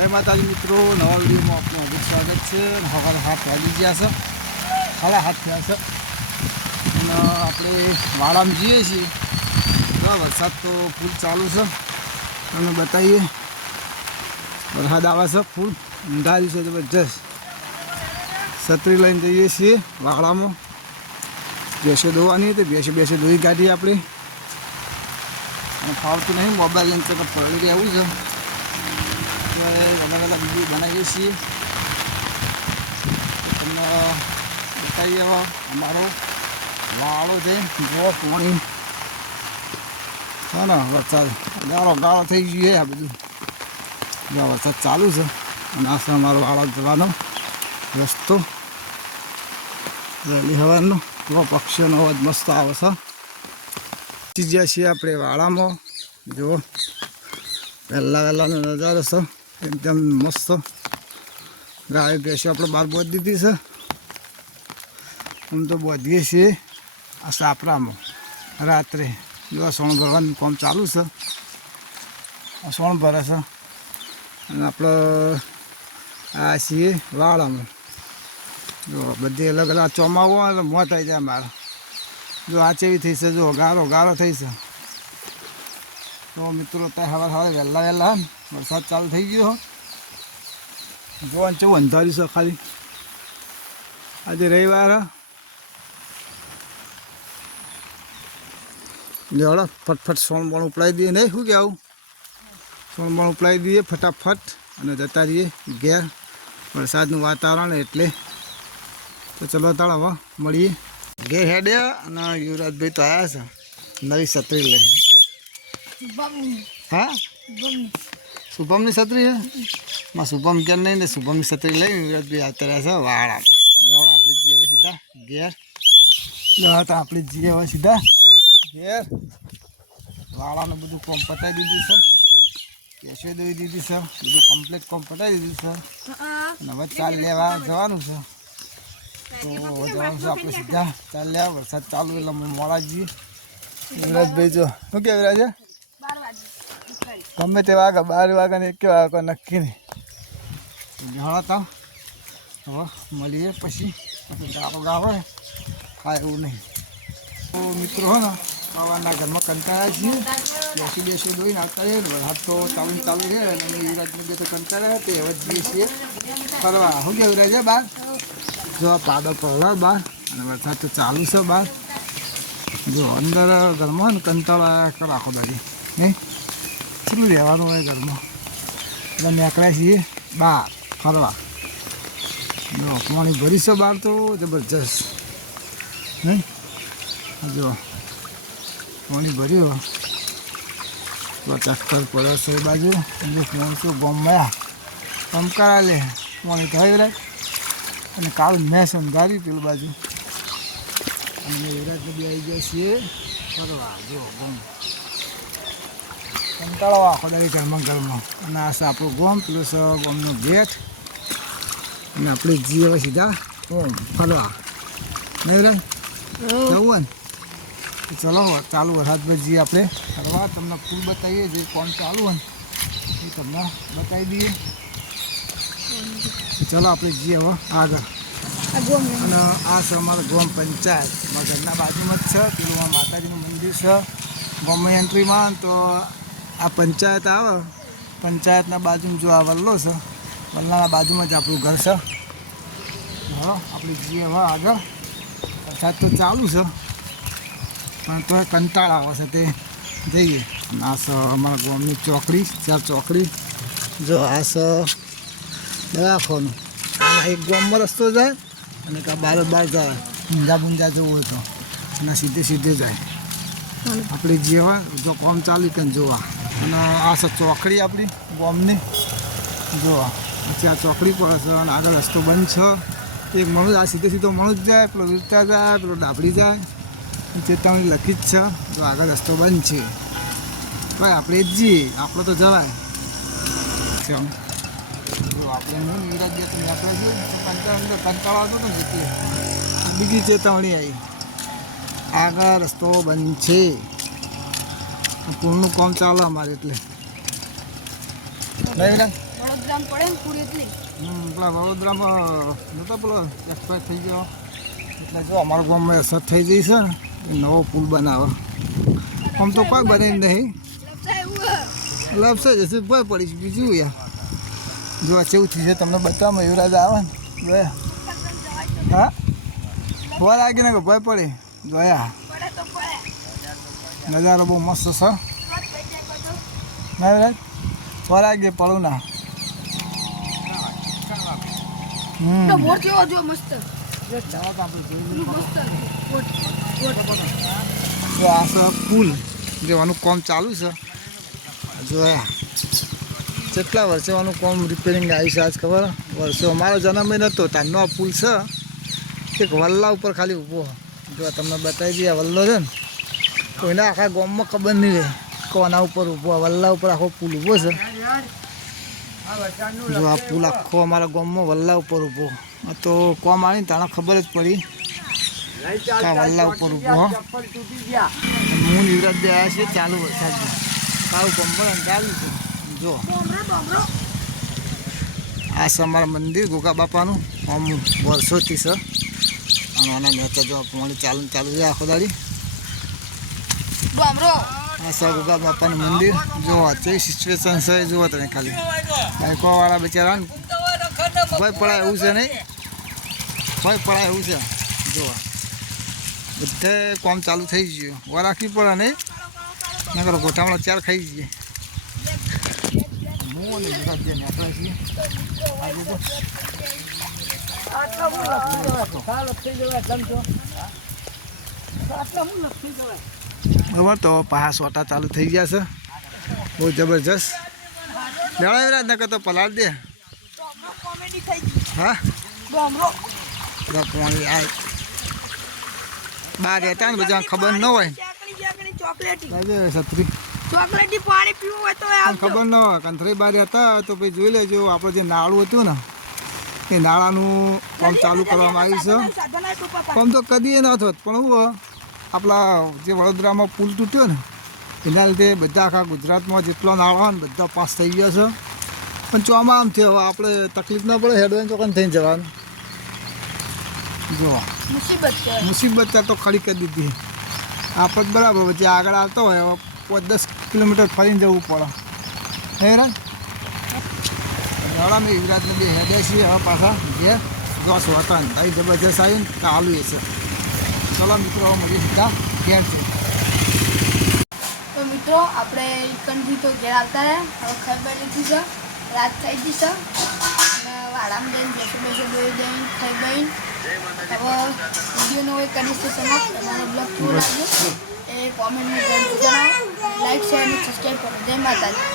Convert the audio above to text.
जय माताजी मित्रों, नवा वीडियो में आपનું હાર્દિક સ્વાગત છે। સવારે 7 વાગી ગયા છે, 7:30 થયા છે અને આપણે વાડામાં જઈએ છીએ। વરસાદ તો ફૂલ ચાલુ છે, તમને બતાવીએ। વરસાદ આવે છે, ફૂલ ઊંધારી છે જબરજસ્ત। છત્રી લઈને જઈએ છીએ વાડામાં, ભેંસો દોવાની તો ભેંસો દોઈ કાઢીએ આપણે। અને ફાવતું નહીં, મોબાઈલ લઈને તો પડી રહેવું છે। अलग अलग वीडियो बनाइए છીએ તમને બતાવીએ। હવે અમારો વાળો છે, જો પાણી છે ને, વરસાદ ગાળો થઈ ગયો આ બધું। જો વરસાદ ચાલુ છે અને આ છે અમારો વાળો જવાનો રસ્તો। વહેલી સવારનો પક્ષીઓનો અવાજ મસ્ત આવે છે। પહોંચી છીએ આપણે વાડામાં। જો વહેલાનો નજારો છે एकदम मस्त। गाय भैंसो આપણે બહાર બોધી દીધી છે। हम तो બોધીએ છીએ આ સાપરામાં રાત્રે। જો સોણ ભરવાનું કામ ચાલુ છે, આ સોણ ભરે છે અને આપણે આ છીએ વાડામાં। જો બધી અલગ અલગ ચોમાવો એટલે મોત આવી જાય મારે। જો આ ચેવી થઈ છે, જો ગારો થઈ છે। તો મિત્રો અત્યારે સવારે વહેલા વરસાદ ચાલુ થઈ ગયો। જોવાનું કેવું અંધાર્યું છે ખાલી। આજે રવિવાર લેવડો ફટફટ સોનબણ ઉપલાવી દઈએ। નહીં શું કે આવું સોનબણ ઉપલાવી દઈએ ફટાફટ અને જતા રહીએ ઘેર। વરસાદનું વાતાવરણ એટલે તો ચલો તાળ હવે મળીએ ઘેર હેડ્યા। અને યુવરાજભાઈ તો આવ્યા છે નવી છત્રી લઈને। हाँ शुभम ની છત્રી है માં શુભમ કે નહીં ને શુભમની છત્રી લઈને વિરાટ ભાઈ આવતા રહ્યા છે વાળા। આપણે જઈએ હવે સીધા ઘેર। તો આપણે જઈએ હવે સીધા ઘેર। વાળાનું બધું કામ પતાવી દીધું છે, કેશો દઈ દીધી છે, બધું કમ્પ્લીટ કામ પતાવી દીધું છે અને હવે ચાલ લેવા જવાનું છે। તો જવાનું છે આપણે સીધા ચાલ લેવા। વરસાદ ચાલુ એટલે મોડા જઈએ। વિરાટભાઈ જો શું કે વિરાજ ગમે તે વાગે 12 વાગ્યા ને 1 વાગે નક્કી નહીં। જણાતા હવે મળીએ પછી ગાળો ખાય એવું નહીં। તો મિત્રો હો ને સવારના ઘરમાં કંટાળ્યા છીએ, બેસી દોઈને આવતા રહીએ। વરસાદ તો ચાલુ રહે અને યુવરાજને બે તો કંટાળ્યા તે હવે જઈએ છીએ ફરવા। શું કે યુવરાજ બહાર જો પાડો પડવા બહાર અને વરસાદ તો ચાલુ છે બહાર। જો અંદર ઘરમાં ને કંટાળા રાખો દાદી નહીં કેટલું રહેવાનું હોય ઘરમાં, એટલે નીકળ્યા છીએ બહાર ફરવા। જો પાણી ભરી છે બહાર તો જબરજસ્ત નહીં। જો પાણી ભર્યું તો ચક્કર પડે છે એ બાજુ। માણસો ગમયા ચમકારા લે પાણી થઈ રહે અને કાળું મેં સમજાવ્યું પેલું બાજુ। અને યુવરાજને બી આવી જાય છીએ ફરવા। જો ગમ કંટાળો આખો દાડી ઘરમાં અને આ છે આપણું ગોમ, પેલું છે ગોમનો ગેટ અને આપણે જઈએ હવે સીધા ગોમ ફરવા। નહીં રે જવું ને ચલો ચાલુ વરસાદમાં જઈએ આપણે ફરવા। તમને ફૂલ બતાવીએ જે કોણ ચાલુ હોય એ તમને બતાવી દઈએ। ચલો આપણે જઈએ હવે આગળ। અને આ છે અમારું ગોમ પંચાયત, અમારા ઘરના બાજુમાં જ છે। પેલું માતાજીનું મંદિર છે ગોમની એન્ટ્રીમાં। તો આ પંચાયત આવે, પંચાયતના બાજુમાં જો આ વલ્લો છે, વલ્લાના બાજુમાં જ આપણું ઘર છે। હા આપણે જઈએ હવે આગળ। વરસાદ તો ચાલુ છે પણ તો કંટાળા આવે છે તે જઈએ। આ છે અમારા ગામની ચોકડી, 4 ચોકડી। જો આ છે દવાખાનું, આમાં એક ગામમાં રસ્તો જાય અને કાં બાર જાય ઊંઝા જવું હોય તો અને સીધે જાય। આપણે જેવા જો કામ ચાલુ કે જોવા। અને આ છે ચોકડી આપણી ગામની જોવા। પછી આ ચોકડી પર છે અને આગળ રસ્તો બંધ છે। એક માણસ આ સીધો માણસ જાય, પેલો વીરતા જાય, પેલો ડાબડી જાય, ચેતવણી લખી જ છે। જો આગળ રસ્તો બંધ છે ભાઈ, આપણે જ જઈએ, આપણો તો જવાય। આપણે વિરાજ ગયા તો આપણે કંટાળો આવતો ને જીતીએ। બીજી ચેતવણી આવી, આગળ રસ્તો બંધ છે, પૂરનું કામ ચાલે અમારે એટલે નહીં। વડોદરામાં પડે ને પૂરી એટલી પેલા વડોદરામાં નહોતો પેલો એક્સપાયર થઈ ગયો એટલે જો અમારા ગામમાં અસર થઈ જઈ છે ને એ નવો પુલ બનાવો આમ તો કોઈ બને નહીં લપસે જશે ભય પડીશ બીજું યાર જો આ કેવું થયું છે તમને બતાવવામાં યુવરાજ આવે ને જોયા હા ભય લાગી ને કે ભય પડે જોયા નજારો બહુ મસ્ત છે ના યુવરાજ ભય લાગે પડું ના આ છે પુલ જેવાનું કામ ચાલુ છે જોયા કેટલા વર્ષોનું કોમ રિપેરિંગ આવી છે આજ ખબર વર્ષો અમારો જન્મ નહોતો તારનો આ પુલ છે એક વલ્લા ઉપર ખાલી ઊભો જો તમને બતાવી દઈએ વલ્લો છે ને કોઈને આખા ગામમાં ખબર નહીં રહે કોના ઉપર ઊભો વલ્લા ઉપર આખો પુલ ઊભો છે જો આ પુલ આખો અમારા ગામમાં વલ્લા ઉપર ઊભો તો કોમ આવીને તાણે ખબર જ પડી આ વલ્લા ઉપર ઊભો હું યુવરાજ બે આવ્યા છે ચાલુ વરસાદમાં સારું કંપણ ચાલુ છે જો આ છે અમારા મંદિર ગોગા બાપાનું આમ વર્ષોથી છે અને આના નેતા જો પાણી ચાલુ છે આખો દાડી આ છે ગોગા બાપાનું મંદિર જો કેવી સિચ્યુએશન છે જુઓ તમે ખાલી બાઈકોવાળા બિચારા ભય પડાય એવું છે નહીં ભય પડાય એવું છે જુઓ બધે કામ ચાલુ થઈ ગયું વાર રાખવી પડે નહીં ના કરો ગોઠામણા ચાર ખાઈ જઈએ બરાબર તો પાહા સોટા ચાલુ થઈ ગયા છે બહુ જબરજસ્ત લેવડાવી ના કરતો પલાળ દે હા પાણી આ બહાર રહેતા ને બધા ખબર ન હોય છત્રી ચોકલેટી પાણી પીવું હોય તો ખબર ન હોય કંથરી બહાર હતા તો પછી જોઈ લેજો આપણે જે નાળું હતું ને એ નાળાનું કામ ચાલુ કરવામાં આવ્યું છે કામ તો કદી એ ન થત પણ હું આપણા જે વડોદરામાં પુલ તૂટ્યો ને એના લીધે બધા આખા ગુજરાતમાં જેટલો નાળો હોય ને બધા પાસ થઈ ગયો છે પણ ચોમાં આમ થયો હવે આપણે તકલીફ ન પડે હેડવાઈન ચોકન થઈને જવાનું જો મુસીબત તો ખડી કરી દીધી આપત બરાબર પછી આગળ આવતો હોય 5-10 કિલોમીટર ફરીને જવું પડે હે ને મેં યુવરાજને બે હેડ્યા છીએ હવે પાછા જે જોશ વતન અહીં જબરજસ્ત આવ્યું ને ચાલુ છે ચલો મિત્રો મળી સીધા ઘેર છે તો મિત્રો આપણે કંઠી તો ઘેર આવતા રહ્યા હવે ખબર લીધી છે રાત થઈ ગઈ છે અને વાડામાં જઈને બેસો દોઈ દઈને ખાઈ બઈને હવે વિડીયોનો હોય કરીશ સમાપ્ત તમારો બ્લોગ કેવો લાગ્યો એ કોમેન્ટમાં જણાવો લાઈક શેર અને સબસ્ક્રાઈબ કરો જય માતાજી.